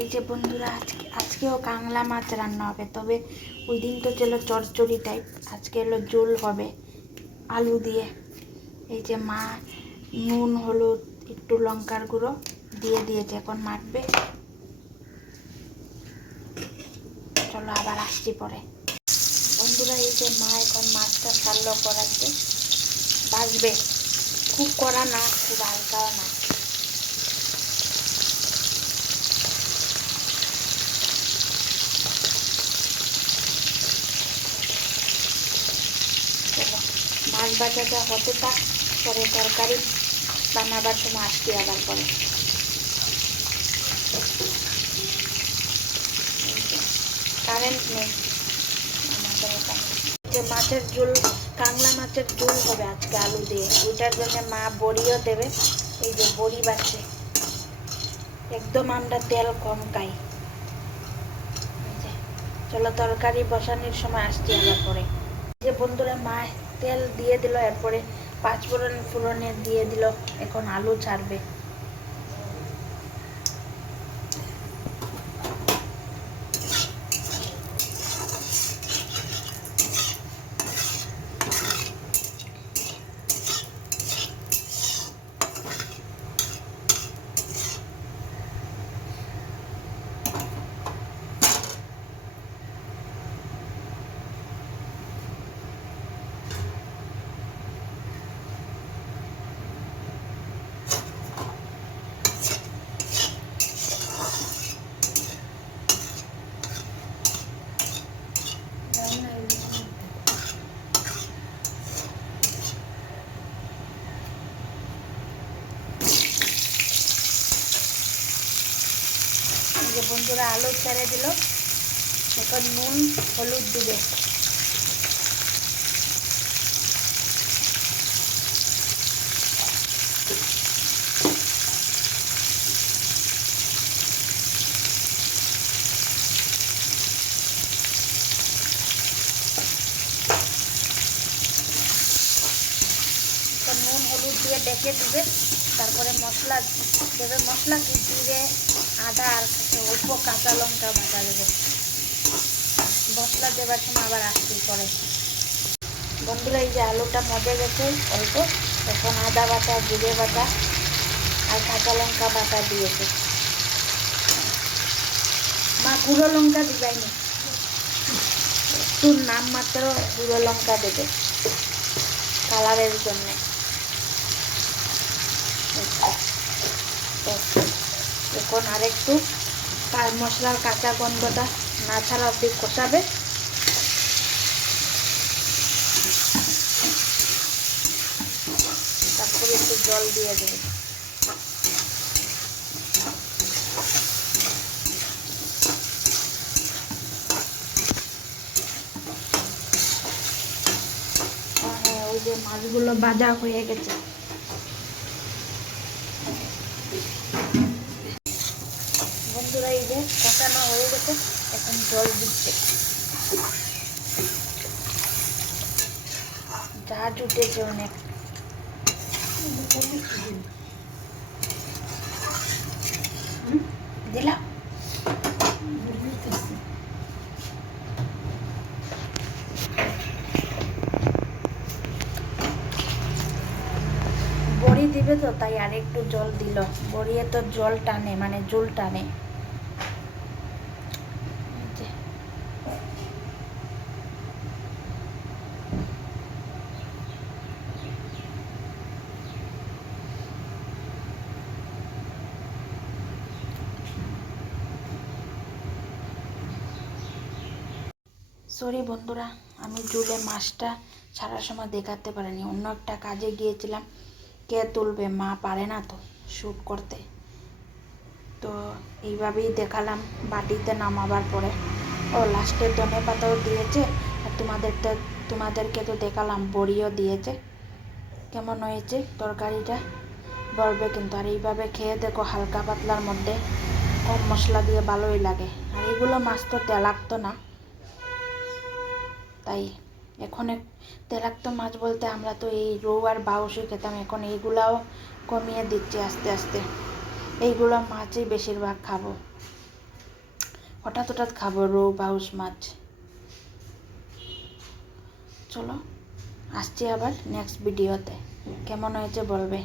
এই যে বন্ধুরা আজকেও কাংলা মাছ রান্না হবে, তবে ওই দিন তো ছিল চচ্চড়ি টাইপ, আজকে হলো ঝোল হবে আলু দিয়ে। এই যে মা নুন হলুদ একটু লঙ্কার গুঁড়ো দিয়ে দিয়েছে, এখন মাখবে। চলো আবার আসছি পরে। বন্ধুরা এই যে মা এখন মাছটা ছাড়লো কড়াইতে, ভাজবে। খুব কড়া না, খুব হালকাও না। চলো মাছ ভাজাটা হতে থাক, পরে তরকারি বানাবার সময় আসছি আবার পরে। কারেন্ট নেই আমাদের এখানে। যে মাছের ঝোল, কাংলা মাছের ঝোল হবে আজকে আলু দিয়ে, ওইটার জন্য মা বড়িও দেবে। এই যে বড়ি বাচ্ছে, একদম আমরা তেল কম খাই। চলো তরকারি বসানোর সময় আসছি আবার পরে। যে বন্ধুরা মা তেল দিয়ে দিল, এরপরে পাঁচফোড়ন ফোড়নে দিয়ে দিল, এখন আলু ছাড়বে। যে বন্ধুরা আলু ছেড়ে দিল, এখন নুন হলুদ দিবে। নুন হলুদ দিয়ে ডেকে দিবে, তারপরে মশলা দেবে। মশলা কি জিরে আদা আর অল্প কাঁচা লঙ্কা বাটা দেবে। মশলা দেবার সময় আবার আসছি পরে। বন্ধুরা এই যে আলুটা মজে গেছে অল্প, এখন আদা বাটা জিরে বাটা আর কাঁচা লঙ্কা বাটা দিয়েছে। মা গুঁড়ো লঙ্কা দিবাইনি, একটু নাম মাত্র গুঁড়ো লঙ্কা দেবে কালারের জন্যে। এখন আরেকটু মশলার কাঁচা গন্ধটা না ছাড়া অব্দি কষাবে। তারপরে একটু জল দিয়ে দেবে। হ্যাঁ, ওই যে মাছগুলো ভাজা হয়ে গেছে। বন্ধুরা এই যে কষানো হয়ে গেছে, এখন জল দিচ্ছে। ঝাঁজ উঠেছে অনেক। দিলাম বড়ি দিবে তো, তাই আর একটু জল দিল। বড়িয়ে তো জল টানে, মানে জল টানে। সরি বন্ধুরা, আমি ঝুলে মাছটা ছাড়ার সময় দেখাতে পারিনি, অন্য একটা কাজে গিয়েছিলাম। কে তুলবে, মা পারে না তো শ্যুট করতে, তো এইভাবেই দেখালাম বাটিতে নামাবার পরে। ও লাস্টে ধনে পাতাও দিয়েছে, আর তোমাদেরকে তো দেখালাম বড়িও দিয়েছে। কেমন হয়েছে তরকারিটা বলবে কিন্তু। আর এইভাবে খেয়ে দেখো, হালকা পাতলার মধ্যে কম মশলা দিয়ে ভালোই লাগে। আর এগুলো মাছ তো তেলাক্ত না, তাই এখন তেলাক্ত মাছ বলতে আমরা তো এই রৌ আর বাউসই খেতাম, এখন এইগুলাও কমিয়ে দিচ্ছি আস্তে আস্তে। এইগুলো মাছই বেশিরভাগ খাবো। হঠাৎ হঠাৎ খাবো রৌ বাউস মাছ। চলো আসছি আবার নেক্সট ভিডিওতে, কেমন হয়েছে বলবে।